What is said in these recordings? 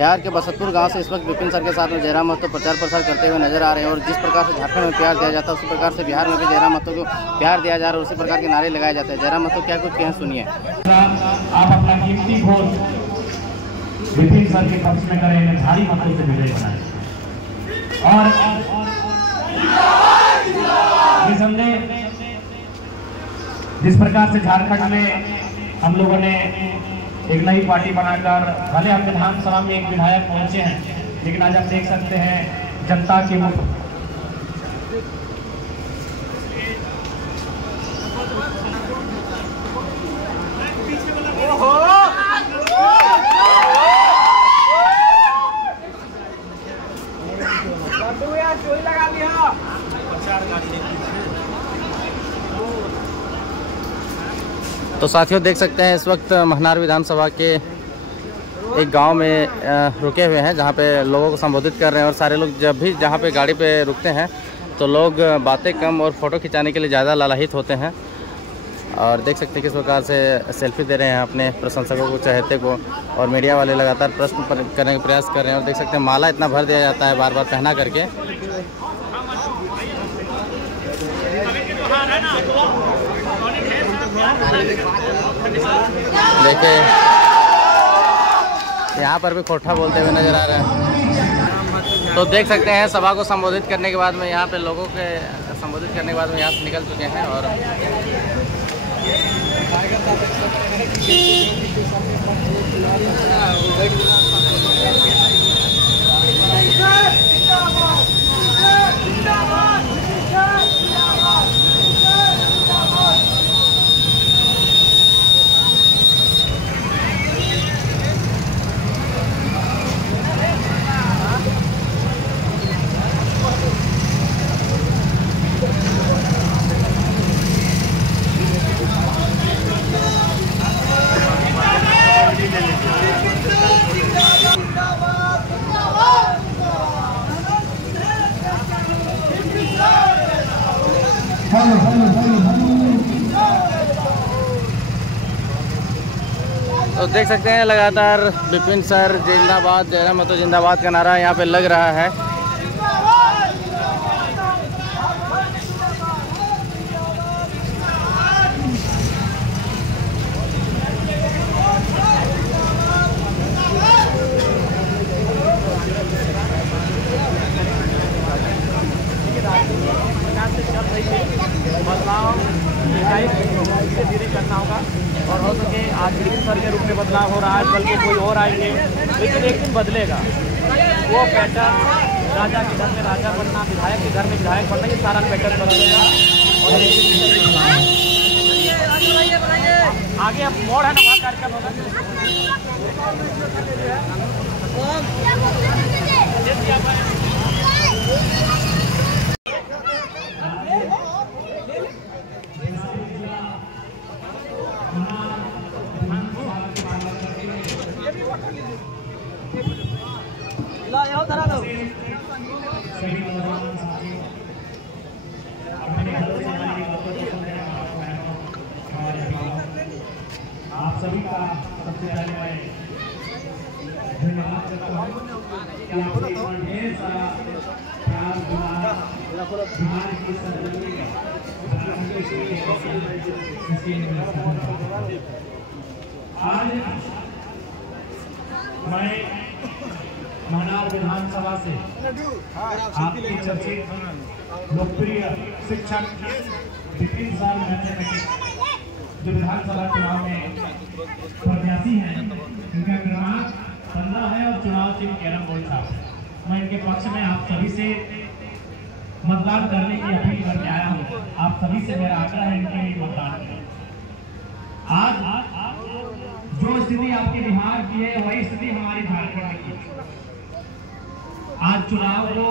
बिहार के बसंतपुर गांव से इस वक्त विपिन सर के साथ में जयराम महतो प्रचार प्रसार करते हुए नजर आ रहे हैं। और जिस प्रकार से झारखंड में प्यार दिया जाता है उसी प्रकार से बिहार में भी जयराम महतो को प्यार दिया जा रहा है, उसी प्रकार के नारे लगाए जाते हैं। जयराम महतो क्या कुछ कहें, सुनिए। आप अपना कीमती वोट विपिन सर के पक्ष में करें, भारी मतों से विजय बनाए। और जिस प्रकार से झारखंड में हम लोगों ने एक नई पार्टी बनाकर, भले हम विधानसभा में एक विधायक पहुंचे हैं, लेकिन आज आप देख सकते हैं जनता की तो साथियों देख सकते हैं इस वक्त महनार विधानसभा के एक गांव में रुके हुए हैं, जहां पे लोगों को संबोधित कर रहे हैं। और सारे लोग जब भी जहां पे गाड़ी पे रुकते हैं तो लोग बातें कम और फ़ोटो खिंचाने के लिए ज़्यादा लालायित होते हैं। और देख सकते हैं किस प्रकार से सेल्फी दे रहे हैं अपने प्रशंसकों को, चहेते को। और मीडिया वाले लगातार प्रश्न करने का प्रयास कर रहे हैं। और देख सकते हैं माला इतना भर दिया जाता है बार बार पहना करके। देखिए यहाँ पर भी खोठा बोलते हुए नजर आ रहे हैं। तो देख सकते हैं सभा को संबोधित करने के बाद में यहाँ पे लोगों के संबोधित करने के बाद में यहाँ से निकल चुके हैं। और तो देख सकते हैं लगातार विपिन सर जिंदाबाद, जयराम महतो जिंदाबाद का नारा यहाँ पे लग रहा है। बदलाव धीरे धीरे करना होगा और हो सके आज विपिन सर के रूप में बदलाव हो रहा है, बल्कि कोई और आएंगे, लेकिन एक दिन बदलेगा। वो पैटर्न राजा के घर में राजा बनना, विधायक के घर में विधायक बनना, ये सारा पैटर्न बदलेगा। और आगे अब मोड़ है ना, वहाँ कार्यक्रम होगा। आप सभी का सबसे पहले मैं धन्यवाद करता हूँ कि आपने ढेर सारा प्यार बिहार की सरजमी में आज मैं महनार विधानसभा से आपके चर्चित लोकप्रिय शिक्षक विपिन सर महतो जो विधानसभा चुनाव में प्रत्याशी हैं, इनका क्रमांक 15 है और चुनाव चिन्ह कैरम बोर्ड साहब। मैं इनके पक्ष में आप सभी से मतदान करने की अपील करके आया हूँ। आप सभी से मेरा आग्रह है इनके लिए मतदान करें। आज जो स्थिति आपके बिहार की है वही स्थिति हमारी झारखंड की है। आज चुनाव को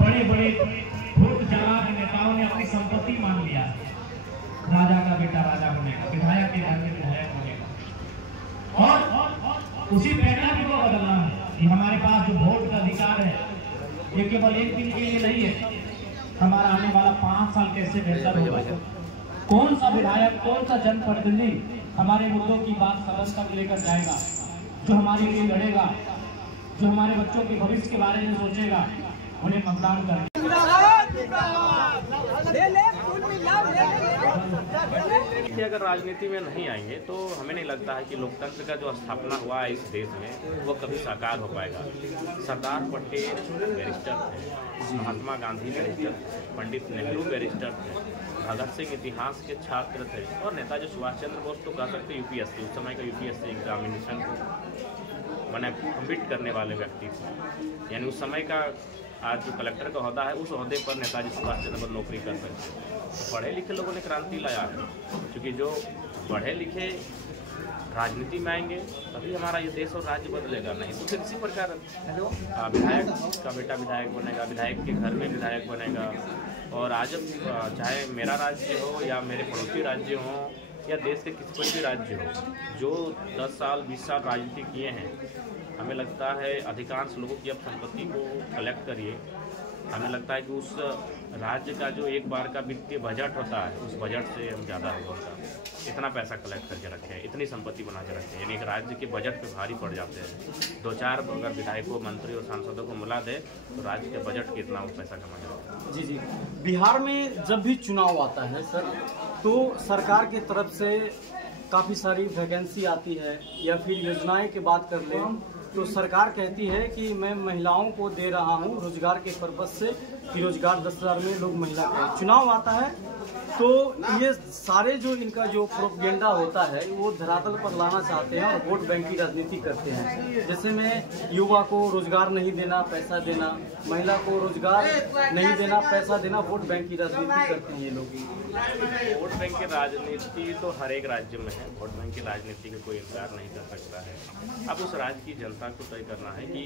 बड़े बड़े भूत जवाब नेताओं ने अपनी संपत्ति मान लिया। राजा का बेटा राजा बनेगा, विधायक के घर में विधायक बनेगा। और उसी पैटर्न को बदलना है कि हमारे पास जो वोट का अधिकार है ये केवल एक दिन के लिए नहीं है। हमारा आने वाला 5 साल कैसे बेहतर होगा, कौन सा विधायक, कौन सा जनप्रतिनिधि हमारे मुद्दों की बात सदन तक लेकर जाएगा, जो हमारे लिए लड़ेगा, जो हमारे बच्चों के भविष्य के बारे में सोचेगा, उन्हें मतदान करें। अगर राजनीति में नहीं आएंगे तो हमें नहीं लगता है कि लोकतंत्र का जो स्थापना हुआ है इस देश में वो कभी साकार हो पाएगा। सरदार पटेल बैरिस्टर थे, महात्मा गांधी बैरिस्टर थे, पंडित नेहरू बैरिस्टर थे, भगत सिंह इतिहास के छात्र थे और नेताजी सुभाष चंद्र बोस तो कह सकते यूपीएससी, उस समय का यूपीएससी एग्जामिनेशन मैंने कम्पीट करने वाले व्यक्ति थे। यानी उस समय का आज जो कलेक्टर का ओहदा है उस ओहदे पर नेताजी सुभाष चंद्र बोस नौकरी कर सकते हैं। तो पढ़े लिखे लोगों ने क्रांति लाया है, क्योंकि जो पढ़े लिखे राजनीति में आएंगे तभी हमारा ये देश और राज्य बदलेगा। नहीं तो फिर इसी प्रकार विधायक का बेटा विधायक बनेगा, विधायक के घर में विधायक बनेगा। और आज चाहे मेरा राज्य हो या मेरे पड़ोसी राज्य हो या देश के कोई भी राज्य हो, जो 10 साल 20 साल राजनीति किए हैं, हमें लगता है अधिकांश लोगों की अब संपत्ति को कलेक्ट करिए, हमें लगता है कि उस राज्य का जो एक बार का वित्तीय बजट होता है उस बजट से हम ज़्यादा होगा। इतना पैसा कलेक्ट करके रखे हैं, इतनी संपत्ति बना के रखे हैं, यानी एक राज्य के बजट पे भारी पड़ जाते हैं। 2-4 अगर विधायकों, मंत्री और सांसदों को मिला दे तो राज्य के बजट कितना वो पैसा कमा जाता है। जी जी, बिहार में जब भी चुनाव आता है सर, तो सरकार की तरफ से काफ़ी सारी वैकेंसी आती है, या फिर योजनाएं की बात कर लें तो सरकार कहती है कि मैं महिलाओं को दे रहा हूं रोजगार के पर्पज से कि रोजगार 10,000 में लोग महिला करें। चुनाव आता है तो ये सारे जो इनका जो प्रोपेगेंडा होता है वो धरातल पर लाना चाहते हैं और वोट बैंक की राजनीति करते हैं। जैसे में युवा को रोजगार नहीं देना, पैसा देना, महिला को रोजगार नहीं देना, पैसा देना, वोट बैंक की राजनीति करते हैं ये लोग। वोट बैंक की राजनीति तो हर एक राज्य में है, वोट बैंक की राजनीति का कोई इनकार नहीं कर सकता है। अब उस राज्य की जनता को तय करना है कि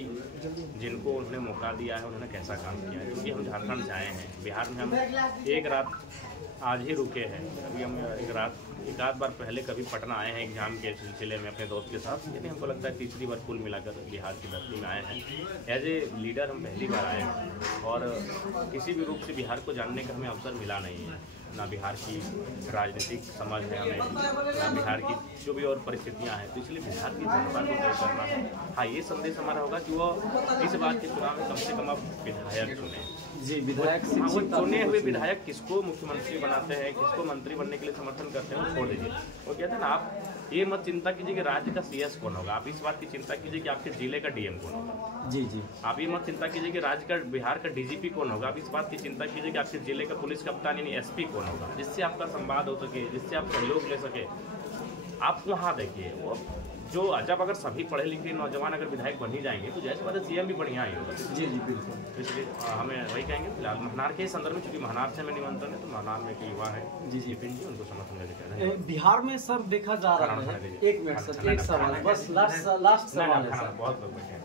जिनको उन्होंने मौका दिया है उन्होंने कैसा काम किया है। क्योंकि हम झारखंड से आए हैं, बिहार में हम एक रात आज ही रुके हैं। अभी हम एक आध बार पहले कभी पटना आए हैं एग्जाम के सिलसिले में अपने दोस्त के साथ, यानी हमको लगता है तीसरी बार कुल मिलाकर बिहार की धरती में आए हैं। एज ए लीडर हम पहली बार आए हैं और किसी भी रूप से बिहार को जानने का हमें अवसर मिला नहीं है। ना बिहार की राजनीतिक समझ है हमें, ना बिहार की जो भी और परिस्थितियाँ हैं, तो इसलिए बिहार की जनता को तय करना है। हाँ, ये संदेश हमारा होगा कि वो इस बात के चुनाव में कम से कम अब विधायक चुने। जी, विधायक हाँ, वो चुने हुए विधायक किसको मुख्यमंत्री बनाते हैं, किसको मंत्री बनने के लिए समर्थन करते हैं, वो छोड़ दीजिए। वो कहते हैं ना, आप ये मत चिंता कीजिए कि राज्य का सीएस कौन होगा, आप इस बात की चिंता कीजिए कि आपके जिले का डीएम कौन होगा। जी जी, आप ये मत चिंता कीजिए कि राज्य का बिहार का डीजीपी कौन होगा, आप इस बात की चिंता कीजिए कि आपके जिले का पुलिस कप्तान यानी एसपी कौन होगा, जिससे आपका संवाद हो सके, जिससे आप सहयोग ले सके। आप वहाँ देखिए, वो जो जब अगर सभी पढ़े लिखे नौजवान अगर विधायक बन ही जाएंगे तो जैसे बात है सीएम भी बढ़िया ही होगा। जी जी, बिल्कुल। तो इसलिए हमें वही कहेंगे। फिलहाल महनार के संदर्भ में, चूंकि महनार से हमें निमंत्रण है, तो महनार में एक युवा है जी जी, उनको समर्थन देते हैं। बिहार में सर देखा जा रहा है, एक मिनट सर, एक सवाल बस, लास्ट सवाल है सर। बहुत लोग बैठे हैं।